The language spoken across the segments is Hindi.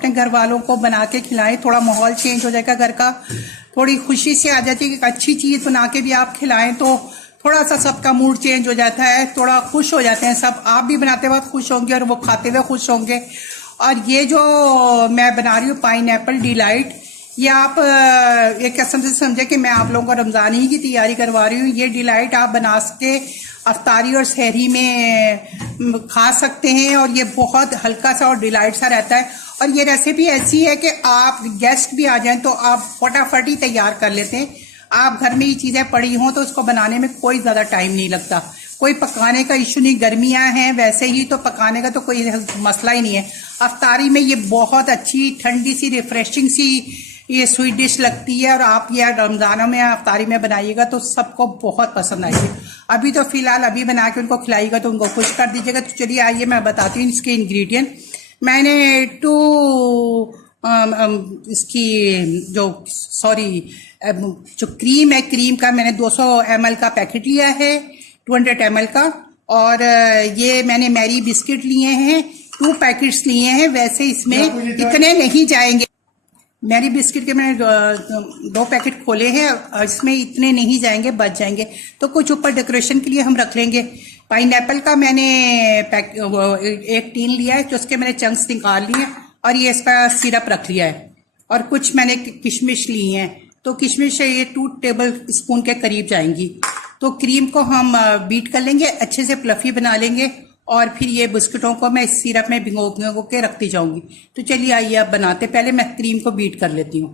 अपने घर वालों को बना के खिलाएं, थोड़ा माहौल चेंज हो जाएगा घर का, थोड़ी खुशी से आ जाती है कि अच्छी चीज़ बना के भी आप खिलाएं तो थोड़ा सा सबका मूड चेंज हो जाता है, थोड़ा खुश हो जाते हैं सब। आप भी बनाते वक्त खुश होंगे और वो खाते हुए खुश होंगे। और ये जो मैं बना रही हूँ पाइनएप्पल डिलाइट, ये आप एक किस्म से समझे कि मैं आप लोगों को रमज़ान ही की तैयारी करवा रही हूँ। ये डिलाइट आप बना के अफ्तारी और सहरी में खा सकते हैं और ये बहुत हल्का सा और डिलाइट सा रहता है। और ये रेसिपी ऐसी है कि आप गेस्ट भी आ जाएं तो आप फटाफट ही तैयार कर लेते हैं। आप घर में ये चीज़ें पड़ी हों तो उसको बनाने में कोई ज़्यादा टाइम नहीं लगता, कोई पकाने का इशू नहीं। गर्मियां हैं वैसे ही तो पकाने का तो कोई मसला ही नहीं है। अफ्तारी में ये बहुत अच्छी ठंडी सी रिफ्रेशिंग सी ये स्वीट डिश लगती है और आप ये रमज़ानों में अफ्तारी में बनाइएगा तो सबको बहुत पसंद आएगी। अभी तो फिलहाल अभी बना के उनको खिलाइएगा तो उनको खुश कर दीजिएगा। तो चलिए आइए मैं बताती हूँ इसके इंग्रेडिएंट। मैंने इसकी जो क्रीम है, क्रीम का मैंने 200 ml का पैकेट लिया है, 200 ml का। और ये मैंने मैरी बिस्किट लिए हैं, 2 पैकेट्स लिए हैं। वैसे इसमें इतने नहीं जाएंगे, मैरी बिस्किट के मैंने 2 पैकेट खोले हैं, इसमें इतने नहीं जाएंगे, बच जाएंगे तो कुछ ऊपर डेकोरेशन के लिए हम रख लेंगे। पाइनएप्पल का मैंने एक टीन लिया है, तो उसके मैंने चंक्स निकाल लिए और ये इसका सिरप रख लिया है। और कुछ मैंने किशमिश ली हैं, तो किशमिश ये 2 टेबल स्पून के करीब जाएंगी। तो क्रीम को हम बीट कर लेंगे, अच्छे से फ्लफी बना लेंगे और फिर ये बिस्किटों को मैं इस सिरप में भिगो के रखती जाऊंगी। तो चलिए आइए अब बनाते। पहले मैं क्रीम को बीट कर लेती हूँ।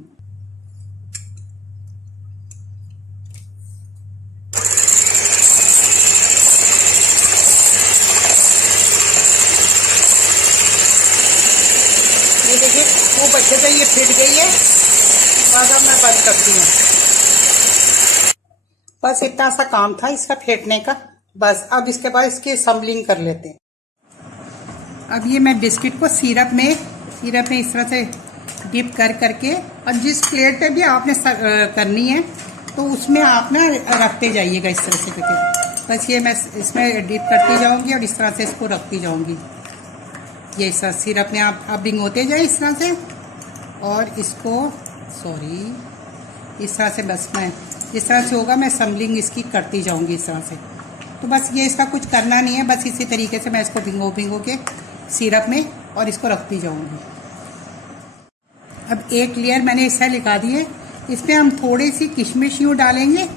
ये देखिए वो बच्चे से ये फिट गई है, अब मैं बंद करती हूँ। बस इतना सा काम था इसका फेंटने का, बस। अब इसके बाद इसकी असम्बलिंग कर लेते हैं। अब ये मैं बिस्किट को सिरप में इस तरह से डिप करके, और जिस प्लेट पे भी आपने करनी है तो उसमें आप ना रखते जाइएगा इस तरह से करके। बस ये मैं इसमें डिप करती जाऊंगी और इस तरह से इसको रखती जाऊंगी। ये इस तरह सिरप में आप भिगोते जाए इस तरह से, और इसको इस तरह से, बस मैं इस तरह से होगा, मैं असम्बलिंग इसकी करती जाऊंगी इस तरह से। तो बस ये इसका कुछ करना नहीं है, बस इसी तरीके से मैं इसको भिगो के सिरप में और इसको रखती जाऊंगी। अब एक लेयर मैंने इससे लगा दी है, इसमें हम थोड़ी सी किशमिश यूँ डालेंगे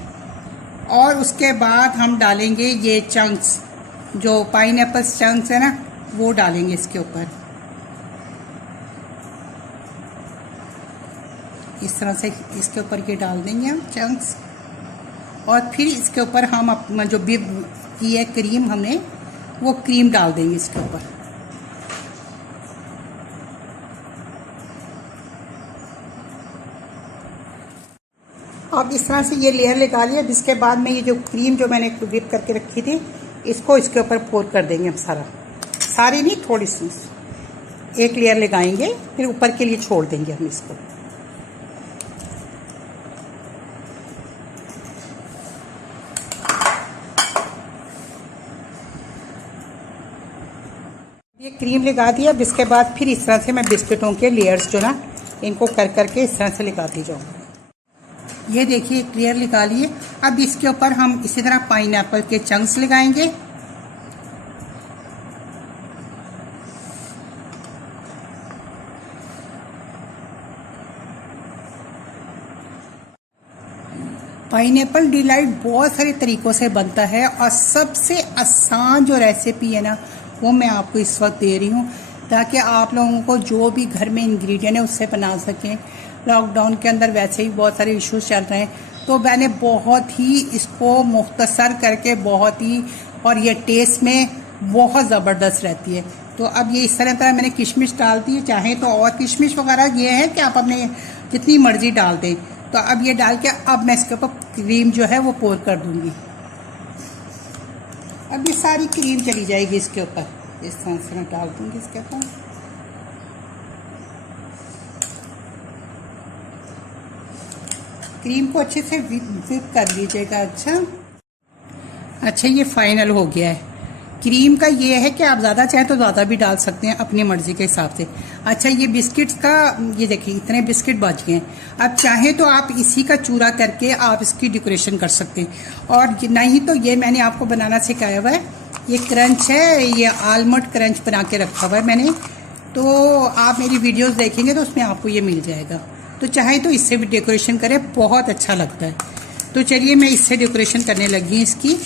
और उसके बाद हम डालेंगे ये चंक्स, जो पाइनएप्पल चंक्स है ना, वो डालेंगे इसके ऊपर। इस तरह से इसके ऊपर ये डाल देंगे हम चंक्स, और फिर इसके ऊपर हम जो बीफ की है क्रीम हमने, वो क्रीम डाल देंगे इसके ऊपर। अब इस तरह से ये लेयर लगा लिया, जिसके बाद में ये जो क्रीम जो मैंने व्हिप करके रखी थी इसको इसके ऊपर पोर कर देंगे हम सारी नहीं, थोड़ी सी एक लेयर लगाएंगे, फिर ऊपर के लिए छोड़ देंगे हम इसको। ये क्रीम लगा दिया। अब इसके बाद फिर इस तरह से मैं बिस्किटों के लेयर्स जो ना, इनको करके इस तरह से लगाती जाऊँगी। ये देखिए एक लेयर लगा लिए। अब इसके ऊपर हम इसी तरह पाइनएप्पल के चंक्स लगाएंगे। पाइनएप्पल डिलाइट बहुत सारे तरीक़ों से बनता है और सबसे आसान जो रेसिपी है ना, वो मैं आपको इस वक्त दे रही हूँ, ताकि आप लोगों को जो भी घर में इंग्रेडिएंट है उससे बना सकें। लॉकडाउन के अंदर वैसे ही बहुत सारे इश्यूज चल रहे हैं, तो मैंने बहुत ही इसको मुख्तसर करके और ये टेस्ट में बहुत ज़बरदस्त रहती है। तो अब ये इस तरह मैंने किशमिश डाल दी है, चाहे तो और किशमिश वगैरह ये है कि आप अपने जितनी मर्जी डाल दें। तो अब ये डाल के अब मैं इसके ऊपर क्रीम जो है वो पोर कर दूंगी। अब ये सारी क्रीम चली जाएगी इसके ऊपर, इस तरह से मैं डाल दूंगी इसके ऊपर। क्रीम को अच्छे से व्हिप कर लीजिएगा। अच्छा ये फाइनल हो गया है। क्रीम का ये है कि आप ज़्यादा चाहें तो ज़्यादा भी डाल सकते हैं अपनी मर्ज़ी के हिसाब से। अच्छा, ये बिस्किट्स का, ये देखिए इतने बिस्किट बच गए हैं। अब चाहें तो आप इसी का चूरा करके आप इसकी डेकोरेशन कर सकते हैं। और नहीं तो ये मैंने आपको बनाना सिखाया हुआ है, ये क्रंच है, ये आलमंड क्रंच बना के रखा हुआ है मैंने। तो आप मेरी वीडियोज़ देखेंगे तो उसमें आपको ये मिल जाएगा। तो चाहे तो इससे भी डेकोरेशन करें, बहुत अच्छा लगता है। तो चलिए मैं इससे डेकोरेशन करने लगी हूँ इसकी।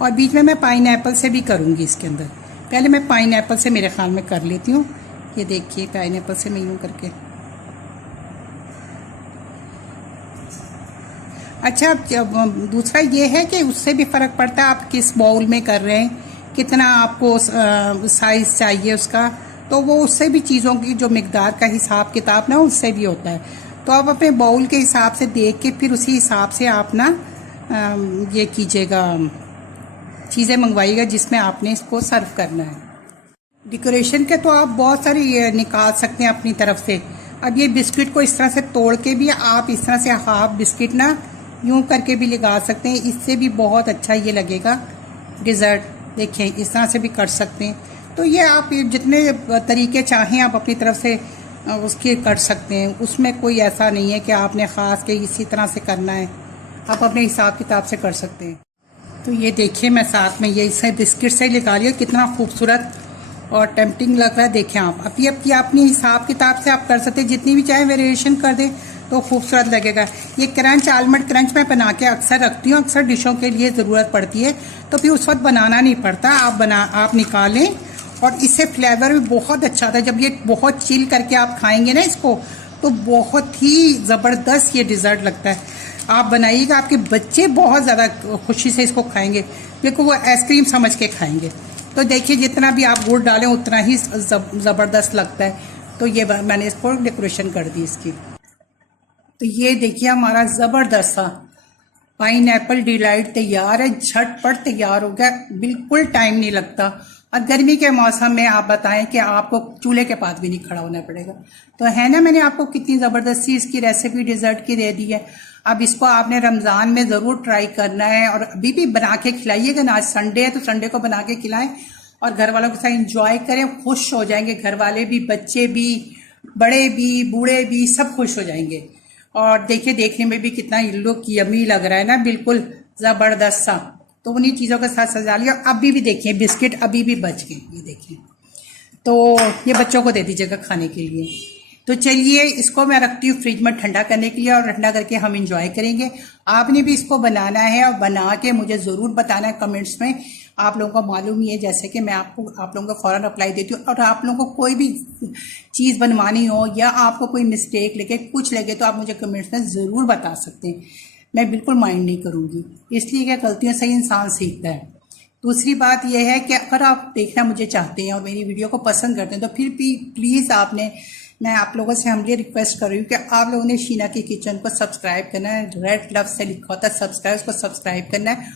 और बीच में मैं पाइनएप्पल से भी करूँगी इसके अंदर। पहले मैं पाइनएप्पल से मेरे ख्याल में कर लेती हूँ। ये देखिए पाइनएप्पल से मैं यूँ करके। अच्छा, दूसरा ये है कि उससे भी फ़र्क पड़ता है आप किस बाउल में कर रहे हैं, कितना आपको साइज़ चाहिए उसका। तो वो उससे भी चीज़ों की जो मिकदार का हिसाब किताब ना उससे भी होता है। तो आप अपने बाउल के हिसाब से देख के फिर उसी हिसाब से आप ना ये कीजिएगा, चीज़ें मंगवाइएगा जिसमें आपने इसको सर्व करना है। डेकोरेशन के तो आप बहुत सारी निकाल सकते हैं अपनी तरफ से। अब ये बिस्किट को इस तरह से तोड़ के भी आप इस तरह से हाफ बिस्किट ना यूं करके भी लगा सकते हैं, इससे भी बहुत अच्छा ये लगेगा डिज़र्ट। देखिए इस तरह से भी कर सकते हैं। तो ये आप जितने तरीके चाहें आप अपनी तरफ से उसके कर सकते हैं, उसमें कोई ऐसा नहीं है कि आपने ख़ास के इसी तरह से करना है, आप अपने हिसाब किताब से कर सकते हैं। तो ये देखिए मैं साथ में ये इसे बिस्किट से लगा लिया, कितना खूबसूरत और टेम्पटिंग लग रहा है। देखें आप अभी अपने हिसाब किताब से आप कर सकते हैं, जितनी भी चाहे वेरिएशन कर दें तो खूबसूरत लगेगा। ये क्रंच, आलमंड क्रंच मैं बना के अक्सर रखती हूँ, अक्सर डिशों के लिए ज़रूरत पड़ती है, तो फिर उस वक्त बनाना नहीं पड़ता, आप निकालें। और इससे फ्लेवर भी बहुत अच्छा आता है। जब ये बहुत चिल करके आप खाएंगे ना इसको, तो बहुत ही ज़बरदस्त ये डिज़र्ट लगता है। आप बनाइएगा, आपके बच्चे बहुत ज़्यादा खुशी से इसको खाएंगे, बिल्कुल वो आइसक्रीम समझ के खाएंगे। तो देखिए जितना भी आप गुड़ डालें उतना ही ज़बरदस्त लगता है। तो ये मैंने इसको डेकोरेशन कर दी इसकी। तो ये देखिए हमारा ज़बरदस्त सा पाइनएप्पल डिलाइट तैयार है, झटपट तैयार हो गया, बिल्कुल टाइम नहीं लगता। और गर्मी के मौसम में आप बताएं कि आपको चूल्हे के पास भी नहीं खड़ा होना पड़ेगा। तो है ना, मैंने आपको कितनी ज़बरदस्ती इसकी रेसिपी डिज़र्ट की दे दी है। अब इसको आपने रमज़ान में ज़रूर ट्राई करना है, और अभी भी बना के खिलाइएगा ना। आज संडे है तो संडे को बना के खिलाएं और घर वालों के साथ इंजॉय करें, खुश हो जाएंगे। घर वाले भी, बच्चे भी, बड़े भी, बूढ़े भी, सब खुश हो जाएंगे। और देखिए देखने में भी कितना लुक यमी लग रहा है ना, बिल्कुल ज़बरदस्त सा। तो उन्हीं चीज़ों के साथ सजा लिया। अभी भी देखिए बिस्किट अभी भी बच गए, ये देखिए। तो ये बच्चों को दे दीजिएगा खाने के लिए। तो चलिए इसको मैं रखती हूँ फ्रिज में ठंडा करने के लिए, और ठंडा करके हम इंजॉय करेंगे। आपने भी इसको बनाना है और बना के मुझे ज़रूर बताना है कमेंट्स में। आप लोगों को मालूम ही है जैसे कि मैं आप लोगों को फ़ौरन अप्लाई देती हूँ। और आप लोगों को कोई भी चीज़ बनवानी हो या आपको कोई मिस्टेक लगे, कुछ लगे, तो आप मुझे कमेंट्स में ज़रूर बता सकते हैं। मैं बिल्कुल माइंड नहीं करूँगी, इसलिए कि गलतियों से ही इंसान सीखता है। दूसरी बात यह है कि अगर आप देखना मुझे चाहते हैं और मेरी वीडियो को पसंद करते हैं, तो फिर भी प्लीज़ मैं आप लोगों से हमले रिक्वेस्ट कर रही हूँ कि आप लोगों ने शीना की किचन को सब्सक्राइब करना है। रेड लव से लिखा होता है सब्सक्राइब, उसको सब्सक्राइब करना है।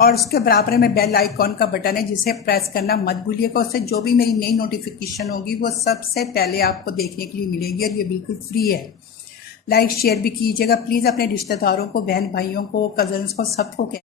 और उसके बराबर में बेल आइकॉन का बटन है, जिसे प्रेस करना मत भूलिएगा। उससे जो भी मेरी नई नोटिफिकेशन होगी वो सबसे पहले आपको देखने के लिए मिलेगी, और ये बिल्कुल फ्री है। लाइक शेयर भी कीजिएगा प्लीज़, अपने रिश्तेदारों को, बहन भाइयों को, कजन्स को, सबको